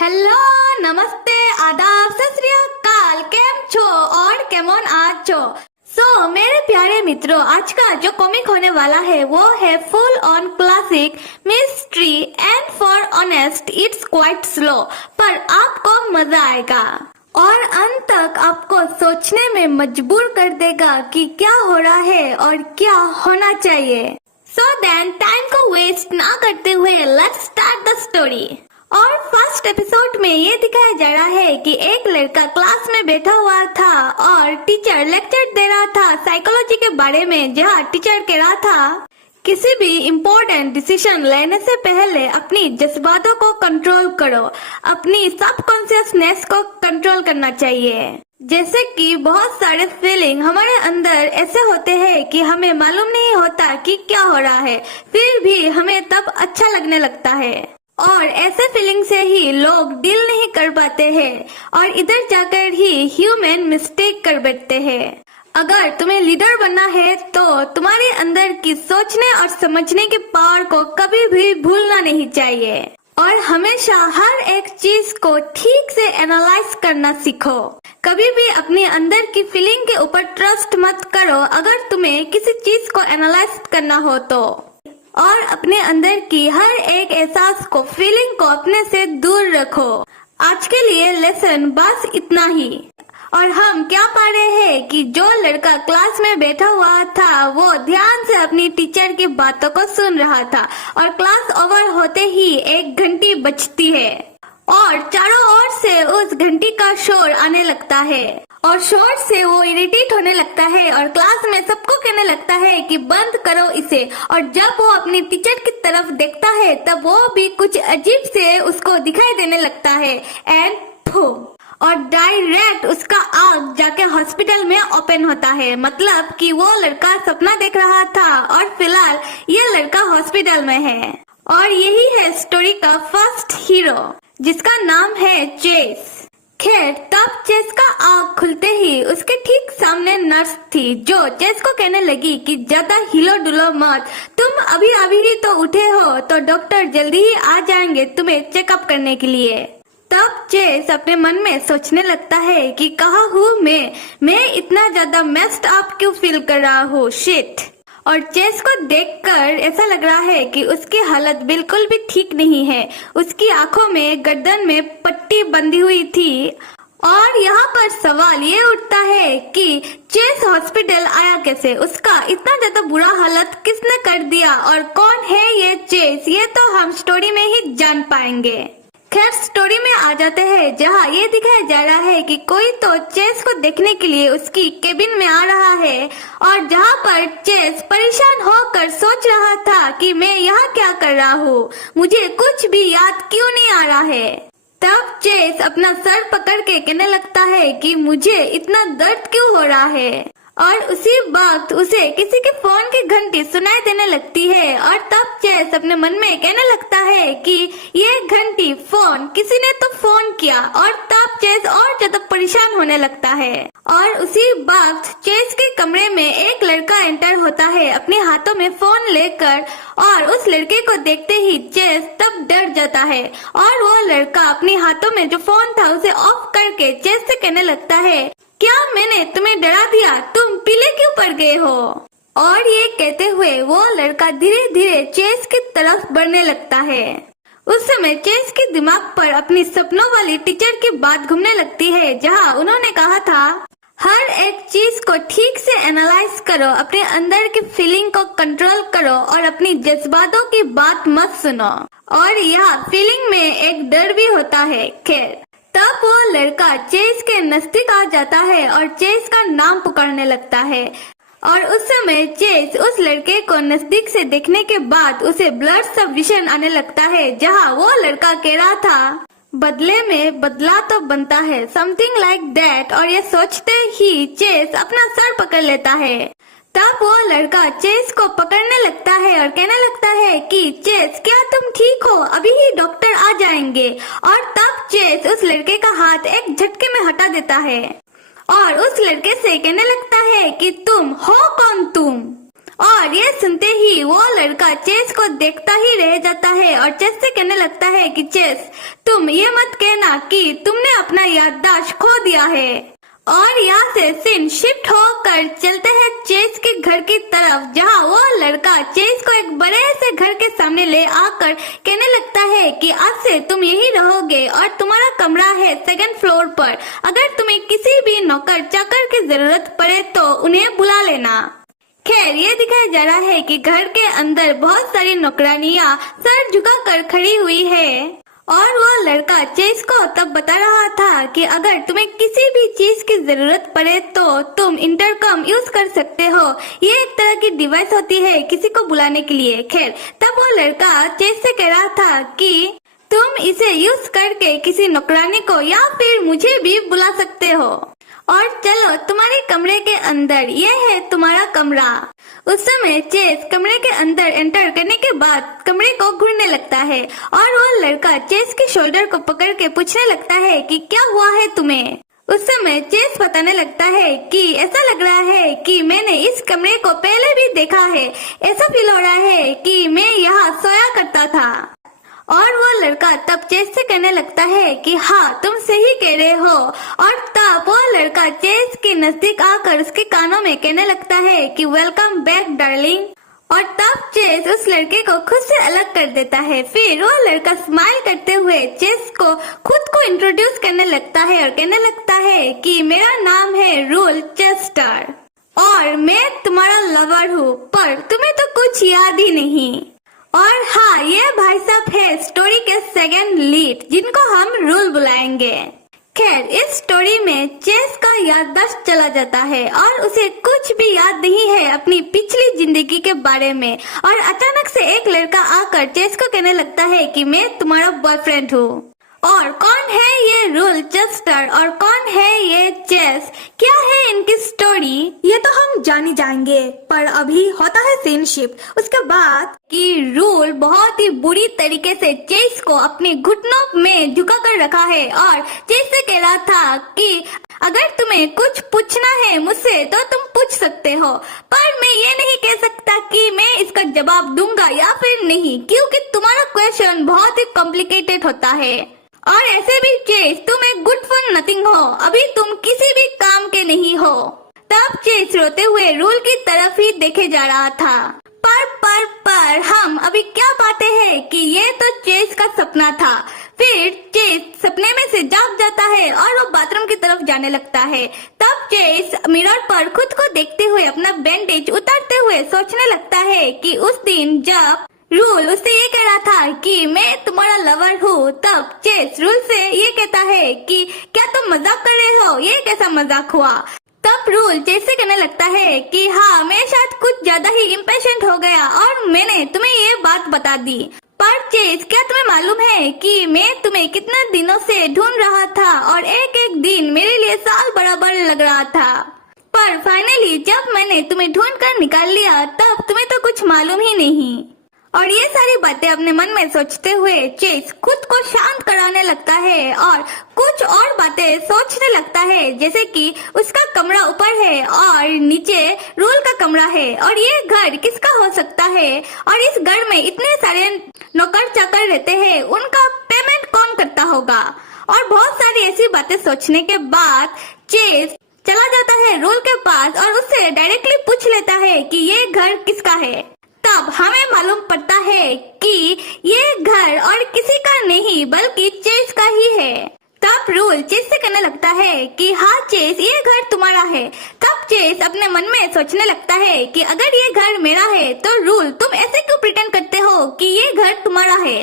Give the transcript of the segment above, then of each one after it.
Hello, नमस्ते, आदाब, सत श्री अकाल, केम छो और केमन आछो। मेरे प्यारे मित्रों, आज का जो कॉमिक होने वाला है वो है full on classic mystery and for honest it's quite slow, पर आपको मजा आएगा और अंत तक आपको सोचने में मजबूर कर देगा कि क्या हो रहा है और क्या होना चाहिए। सो देन टाइम को वेस्ट ना करते हुए लेट्स स्टार्ट द स्टोरी। और फर्स्ट एपिसोड में ये दिखाया जा रहा है कि एक लड़का क्लास में बैठा हुआ था और टीचर लेक्चर दे रहा था साइकोलॉजी के बारे में, जहाँ टीचर कह रहा था किसी भी इम्पोर्टेंट डिसीजन लेने से पहले अपनी जज्बातों को कंट्रोल करो, अपनी सबकॉन्शियसनेस को कंट्रोल करना चाहिए। जैसे कि बहुत सारे फीलिंग हमारे अंदर ऐसे होते हैं कि हमें मालूम नहीं होता कि क्या हो रहा है, फिर भी हमें तब अच्छा लगने लगता है और ऐसे फीलिंग से ही लोग डील नहीं कर पाते हैं और इधर जाकर ही ह्यूमन मिस्टेक कर बैठते हैं। अगर तुम्हें लीडर बनना है तो तुम्हारे अंदर की सोचने और समझने के पावर को कभी भी भूलना नहीं चाहिए और हमेशा हर एक चीज को ठीक से एनालाइज करना सीखो। कभी भी अपने अंदर की फीलिंग के ऊपर ट्रस्ट मत करो अगर तुम्हें किसी चीज को एनालाइज करना हो तो, और अपने अंदर की हर एक एहसास को, फीलिंग को अपने से दूर रखो। आज के लिए लेसन बस इतना ही। और हम क्या पा रहे हैं कि जो लड़का क्लास में बैठा हुआ था वो ध्यान से अपनी टीचर की बातों को सुन रहा था और क्लास ओवर होते ही एक घंटी बजती है और चारों ओर से उस घंटी का शोर आने लगता है और शोर से वो इरिटेट होने लगता है और क्लास में सबको कहने लगता है कि बंद करो इसे। और जब वो अपनी टीचर की तरफ देखता है तब वो भी कुछ अजीब से उसको दिखाई देने लगता है एंड और डायरेक्ट उसका आग जाके हॉस्पिटल में ओपन होता है। मतलब कि वो लड़का सपना देख रहा था और फिलहाल ये लड़का हॉस्पिटल में है। और यही है स्टोरी का फर्स्ट हीरो जिसका नाम है चेस। खैर, तब चेस का आँख खुलते ही उसके ठीक सामने नर्स थी जो चेस को कहने लगी कि ज्यादा हिलो डुलो मत, तुम अभी ही तो उठे हो तो डॉक्टर जल्दी ही आ जाएंगे तुम्हें चेकअप करने के लिए। तब चेस अपने मन में सोचने लगता है कि कहाँ हूँ मैं इतना ज्यादा मेस्ड अप क्यों फील कर रहा हूँ, शिट। और चेस को देखकर ऐसा लग रहा है कि उसकी हालत बिल्कुल भी ठीक नहीं है। उसकी आंखों में गर्दन में पट्टी बंधी हुई थी और यहाँ पर सवाल ये उठता है कि चेस हॉस्पिटल आया कैसे, उसका इतना ज्यादा बुरा हालत किसने कर दिया और कौन है ये चेस, ये तो हम स्टोरी में ही जान पाएंगे। खैर, स्टोरी में आ जाते हैं जहाँ ये दिखाया जा रहा है कि कोई तो चेस को देखने के लिए उसकी केबिन में आ रहा है और जहाँ पर चेस परेशान होकर सोच रहा था कि मैं यहाँ क्या कर रहा हूँ, मुझे कुछ भी याद क्यों नहीं आ रहा है। तब चेस अपना सर पकड़ के कहने लगता है कि मुझे इतना दर्द क्यों हो रहा है और उसी वक्त उसे किसी के फोन की घंटी सुनाई देने लगती है और तब चेस अपने मन में कहने लगता है कि ये घंटी, फोन, किसी ने तो फोन किया और तब चेस और ज्यादा परेशान होने लगता है। और उसी वक्त चेस के कमरे में एक लड़का एंटर होता है अपने हाथों में फोन लेकर और उस लड़के को देखते ही चेस तब डर जाता है और वो लड़का अपने हाथों में जो फोन था उसे ऑफ करके चेस से कहने लगता है, क्या मैंने तुम्हें डरा दिया, तुम पीले क्यों पड़ गए हो। और ये कहते हुए वो लड़का धीरे धीरे चेस की तरफ बढ़ने लगता है। उस समय चेस के दिमाग पर अपनी सपनों वाली टीचर की बात घूमने लगती है जहाँ उन्होंने कहा था हर एक चीज को ठीक से एनालाइज करो, अपने अंदर की फीलिंग को कंट्रोल करो और अपनी जज्बातों की बात मत सुनो। और यहाँ फीलिंग में एक डर भी होता है। खैर, तब वो लड़का चेस के नजदीक आ जाता है और चेस का नाम पुकारने लगता है और उस समय चेस उस लड़के को नजदीक से देखने के बाद उसे ब्लड सा विजन आने लगता है जहाँ वो लड़का कह रहा था बदले में बदला तो बनता है, समथिंग लाइक दैट। और ये सोचते ही चेस अपना सर पकड़ लेता है। तब वो लड़का चेस को पकड़ने लगता है और कहने लगता है कि चेस, क्या तुम ठीक हो, अभी ही डॉक्टर आ जाएंगे। और तब चेस उस लड़के का हाथ एक झटके में हटा देता है और उस लड़के से कहने लगता है कि तुम हो कौन तुम। और ये सुनते ही वो लड़का चेस को देखता ही रह जाता है और चेस से कहने लगता है कि चेस, तुम ये मत कहना कि तुमने अपना याददाश्त खो दिया है। और यहाँ से सीन शिफ्ट होकर चलते हैं चेस के घर की तरफ, जहाँ वो लड़का चेस को एक बड़े से घर के सामने ले आकर कहने लगता है कि आज से तुम यही रहोगे और तुम्हारा कमरा है 2nd फ्लोर पर। अगर तुम्हें किसी भी नौकर चाकर की जरूरत पड़े तो उन्हें बुला लेना। खैर, ये दिखाया जा रहा है कि घर के अंदर बहुत सारी नौकरानियां सर झुकाकर खड़ी हुई है और वो लड़का चेस को तब बता रहा था कि अगर तुम्हें किसी भी चीज की जरूरत पड़े तो तुम इंटरकॉम यूज कर सकते हो। ये एक तरह की डिवाइस होती है किसी को बुलाने के लिए। खैर, तब वो लड़का चेस से कह रहा था कि तुम इसे यूज करके किसी नौकरानी को या फिर मुझे भी बुला सकते हो। और चलो, तुम्हारे कमरे के अंदर ये है तुम्हारा कमरा। उस समय चेस कमरे के अंदर एंटर करने के बाद कमरे को घूरने लगता है और वो लड़का चेस के शोल्डर को पकड़ के पूछने लगता है कि क्या हुआ है तुम्हें। उस समय चेस बताने लगता है कि ऐसा लग रहा है कि मैंने इस कमरे को पहले भी देखा है। ऐसा फील हो रहा है कि मैं यहाँ सोया करता था। और वो लड़का तब चेस से कहने लगता है कि हाँ, तुम सही कह रहे हो। और तब वो लड़का चेस के नजदीक आकर उसके कानों में कहने लगता है कि वेलकम बैक डार्लिंग। और तब चेस उस लड़के को खुद से अलग कर देता है। फिर वो लड़का स्माइल करते हुए चेस को खुद को इंट्रोड्यूस करने लगता है और कहने लगता है कि मेरा नाम है रूल चेस्टर और मैं तुम्हारा लवर हूँ, पर तुम्हें तो कुछ याद ही नहीं। और हाँ, ये भाई साहब है स्टोरी के 2nd लीड, जिनको हम रूल बुलाएंगे। खैर, इस स्टोरी में चेस का याददाश्त चला जाता है और उसे कुछ भी याद नहीं है अपनी पिछली जिंदगी के बारे में। और अचानक से एक लड़का आकर चेस को कहने लगता है कि मैं तुम्हारा बॉयफ्रेंड हूँ। और कौन है ये रूल चेस्टर और कौन है ये चेस, क्या है इनकी स्टोरी, ये तो हम जान ही जाएंगे। पर अभी होता है सीन शिफ्ट उसके बाद कि रूल बहुत ही बुरी तरीके से चेस को अपने घुटनों में झुका कर रखा है और चेस से कह रहा था कि अगर तुम्हें कुछ पूछना है मुझसे तो तुम पूछ सकते हो, पर मैं ये नहीं कह सकता कि मैं इसका जवाब दूंगा या फिर नहीं, क्योंकि तुम्हारा क्वेश्चन बहुत ही कॉम्प्लिकेटेड होता है। और ऐसे भी चेस, तुम एक गुड फॉर नथिंग हो, अभी तुम किसी भी काम के नहीं हो। तब चेस रोते हुए रूल की तरफ ही देखे जा रहा था। पर हम अभी क्या पाते हैं कि ये तो चेस का सपना था। फिर चेस सपने में से जाग जाता है और वो बाथरूम की तरफ जाने लगता है। तब चेस मिरर पर खुद को देखते हुए अपना बैंडेज उतारते हुए सोचने लगता है कि उस दिन जब रूल उससे ये कह रहा था कि मैं तुम्हारा लवर हूँ, तब चेस रूल से ये कहता है कि क्या तुम मजाक कर रहे हो, ये कैसा मजाक हुआ। तब रूल चेस से कहने लगता है कि हाँ, मैं शायद कुछ ज्यादा ही इम्पेशेंट हो गया और मैंने तुम्हें ये बात बता दी। पर चेस, क्या तुम्हें मालूम है कि मैं तुम्हें कितने दिनों से ढूंढ रहा था और एक एक दिन मेरे लिए साल बराबर लग रहा था, पर फाइनली जब मैंने तुम्हें ढूंढ कर निकाल लिया तब तुम्हें तो कुछ मालूम ही नहीं। और ये सारी बातें अपने मन में सोचते हुए चेस खुद को शांत कराने लगता है और कुछ और बातें सोचने लगता है, जैसे कि उसका कमरा ऊपर है और नीचे रूल का कमरा है और ये घर किसका हो सकता है और इस घर में इतने सारे नौकर चाकर रहते हैं, उनका पेमेंट कौन करता होगा। और बहुत सारी ऐसी बातें सोचने के बाद चेस चला जाता है रूल के पास और उससे डायरेक्टली पूछ लेता है कि ये घर किसका है। तब हमें मालूम पड़ता है कि ये घर और किसी का नहीं बल्कि चेस का ही है। तब रूल चेस से कहने लगता है कि हाँ चेस, ये घर तुम्हारा है। तब चेस अपने मन में सोचने लगता है कि अगर ये घर मेरा है तो रूल तुम ऐसे क्यों प्रिटेंड करते हो कि ये घर तुम्हारा है।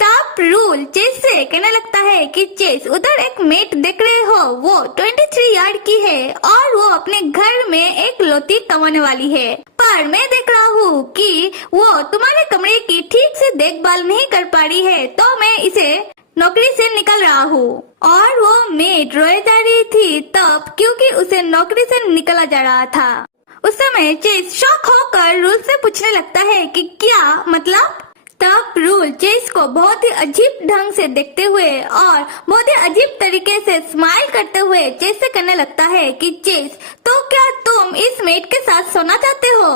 तब रूल चेस से कहने लगता है कि चेस, उधर एक मेट देख रहे हो, वो 23 यार्ड की है और वो अपने घर में एक लौती कमाने वाली है, पर मैं देख रहा हूँ कि वो तुम्हारे कमरे की ठीक से देखभाल नहीं कर पा रही है, तो मैं इसे नौकरी से निकल रहा हूँ। और वो मेट रोए जा रही थी तब, क्योंकि उसे नौकरी से निकला जा रहा था। उस समय चेस शॉक होकर रूल से पूछने लगता है कि क्या मतलब। तब रूल चेस को बहुत ही अजीब ढंग से देखते हुए और बहुत ही अजीब तरीके से स्माइल करते हुए चेस से कहने लगता है कि चेस, तो क्या तुम इस मेट के साथ सोना चाहते हो।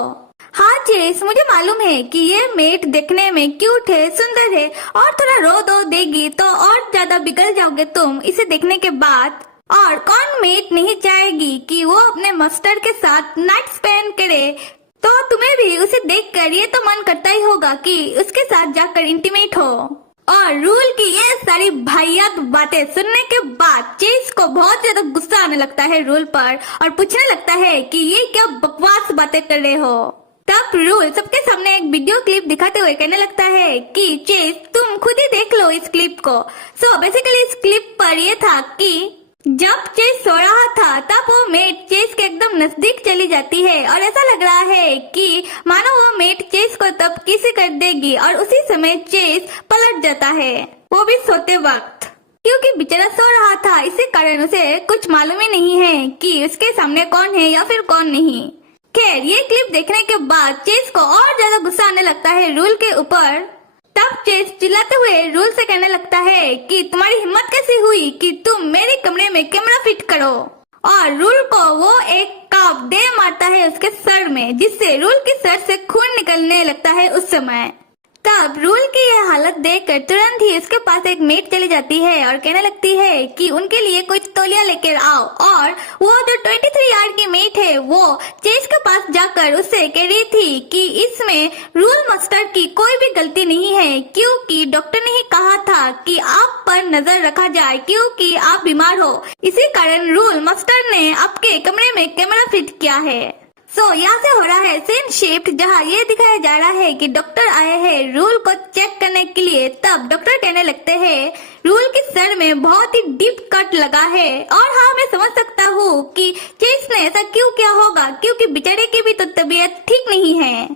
हाँ चेस, मुझे मालूम है कि ये मेट देखने में क्यूट है, सुंदर है और थोड़ा रो दो देगी तो और ज्यादा बिगड़ जाओगे तुम इसे देखने के बाद। और कौन मेट नहीं चाहेगी कि वो अपने मास्टर के साथ नाइट स्पेंड करे, तो तुम्हें भी उसे देखकर ये तो मन करता ही होगा कि उसके साथ जाकर इंटीमेट हो। और रूल की ये सारी भाइयात बातें सुनने के बाद चेस को बहुत ज्यादा गुस्सा आने लगता है रूल पर और पूछने लगता है कि ये क्या बकवास बातें कर रहे हो। तब रूल सबके सामने एक वीडियो क्लिप दिखाते हुए कहने लगता है कि चेस तुम खुद ही देख लो इस क्लिप को। सो बेसिकली इस क्लिप पर ये था कि जब चेस सो रहा था तब वो मेट चेस के एकदम नजदीक चली जाती है और ऐसा लग रहा है कि मानो वो मेट चेस को तब किसी कर देगी और उसी समय चेस पलट जाता है, वो भी सोते वक्त, क्योंकि बेचारा सो रहा था। इसी कारण उसे कुछ मालूम ही नहीं है कि उसके सामने कौन है या फिर कौन नहीं। खैर ये क्लिप देखने के बाद चेस को और ज्यादा गुस्सा आने लगता है रूल के ऊपर। तब चेस चिल्लाते हुए रूल से कहने लगता है कि तुम्हारी हिम्मत कैसी हुई कि तुम मेरे कमरे में कैमरा फिट करो। और रूल को वो एक काप दे मारता है उसके सर में, जिससे रूल के सर से खून निकलने लगता है उस समय। तब रूल की यह हालत देखकर तुरंत ही उसके पास एक मेट चली जाती है और कहने लगती है कि उनके लिए कुछ तौलिया लेकर आओ। और वो जो 23 यार्ड की मेट है वो चेस के पास जाकर उससे कह रही थी कि इसमें रूल मास्टर की कोई भी गलती नहीं है, क्योंकि डॉक्टर ने ही कहा था कि आप पर नजर रखा जाए क्योंकि आप बीमार हो। इसी कारण रूल मास्टर ने आपके कमरे में कैमरा फिट किया है। यहाँ से हो रहा है सीन शिफ्ट, जहाँ ये दिखाया जा रहा है कि डॉक्टर आए हैं रूल को चेक करने के लिए। तब डॉक्टर कहने लगते हैं रूल के सर में बहुत ही डीप कट लगा है। और हाँ, मैं समझ सकता हूँ कि चेस ने ऐसा क्यों किया होगा, क्योंकि बेचारे की भी तो तबीयत ठीक नहीं है।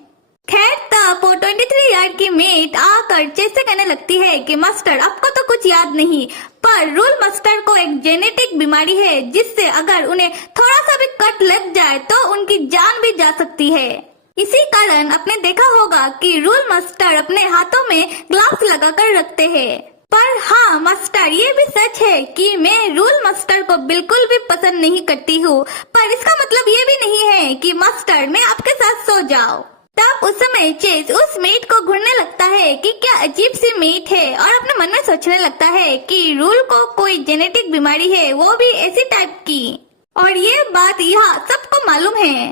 खैर तब वो 23 यार्ड की मेट आकर चेस से कहने लगती है कि मास्टर आपको तो कुछ याद नहीं, पर रूल मास्टर को एक जेनेटिक बीमारी है जिससे अगर उन्हें थोड़ा सा भी कट लग जाए तो उनकी जान भी जा सकती है। इसी कारण आपने देखा होगा कि रूल मास्टर अपने हाथों में ग्लव्स लगाकर रखते हैं। पर हाँ मास्टर, ये भी सच है कि मैं रूल मास्टर को बिल्कुल भी पसंद नहीं करती हूँ, पर इसका मतलब ये भी नहीं है कि मास्टर मैं आपके साथ सो जाऊँ। तब उस समय चेस उस मेट को घूरने लगता है कि क्या अजीब सी मेट है और अपने मन में सोचने लगता है कि रूल को कोई जेनेटिक बीमारी है, वो भी ऐसी टाइप की, और ये बात यहाँ सबको मालूम है।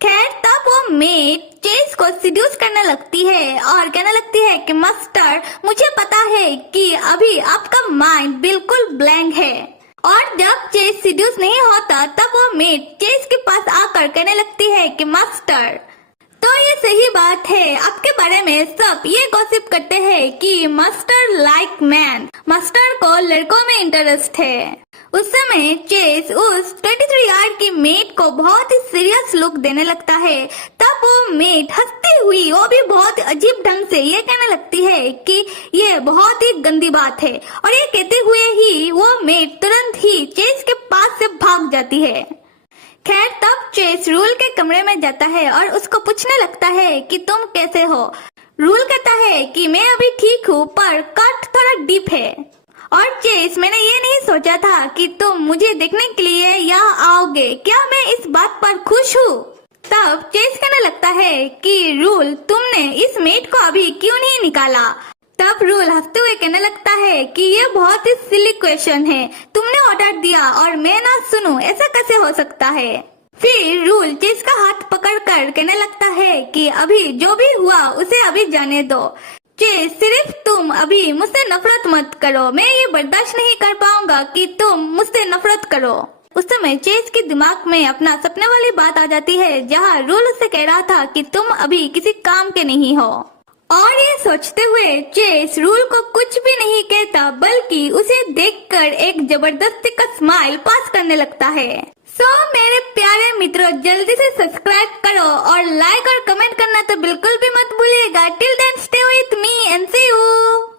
खैर तब वो मेट चेस को सिड्यूस करने लगती है और कहने लगती है कि मास्टर मुझे पता है कि अभी आपका माइंड बिल्कुल ब्लैंक है। और जब चेस सिड्यूस नहीं होता तब वो मेट चेस के पास आकर कहने लगती है कि मास्टर तो ये सही बात है, आपके बारे में सब ये गॉसिप करते हैं कि मास्टर लाइक मैन, मास्टर को लड़कों में इंटरेस्ट है। उस समय चेस उस 23 यार्ड की मेट को बहुत ही सीरियस लुक देने लगता है। तब वो मेट हंसती हुई, वो भी बहुत अजीब ढंग से ये कहने लगती है कि ये बहुत ही गंदी बात है। और ये कहते हुए ही वो मेट तुरंत ही चेस के पास से भाग जाती है। खैर तब चेस रूल के कमरे में जाता है और उसको पूछने लगता है कि तुम कैसे हो। रूल कहता है कि मैं अभी ठीक हूँ, पर कट थोड़ा डीप है। और चेस, मैंने ये नहीं सोचा था कि तुम मुझे देखने के लिए यहाँ आओगे, क्या मैं इस बात पर खुश हूँ। तब चेस कहने लगता है कि रूल तुमने इस मेट को अभी क्यों नहीं निकाला। तब रूल हंसते हुए कहने लगता है कि ये बहुत ही सिली क्वेश्चन है, तुमने ऑर्डर दिया और मैं ना सुनूं, ऐसा कैसे हो सकता है। फिर रूल चेस का हाथ पकड़कर कहने लगता है कि अभी जो भी हुआ उसे अभी जाने दो। चेस, सिर्फ तुम अभी मुझसे नफरत मत करो, मैं ये बर्दाश्त नहीं कर पाऊंगा कि तुम मुझसे नफरत करो। उस समय चेस के दिमाग में अपना सपने वाली बात आ जाती है, जहाँ रूल उससे कह रहा था कि तुम अभी किसी काम के नहीं हो। और ये सोचते हुए चेस रूल को कुछ भी नहीं कहता, बल्कि उसे देखकर एक जबरदस्ती का स्माइल पास करने लगता है। मेरे प्यारे मित्रों, जल्दी से सब्सक्राइब करो और लाइक और कमेंट करना तो बिल्कुल भी मत भूलिएगा। Till then stay with me and see you.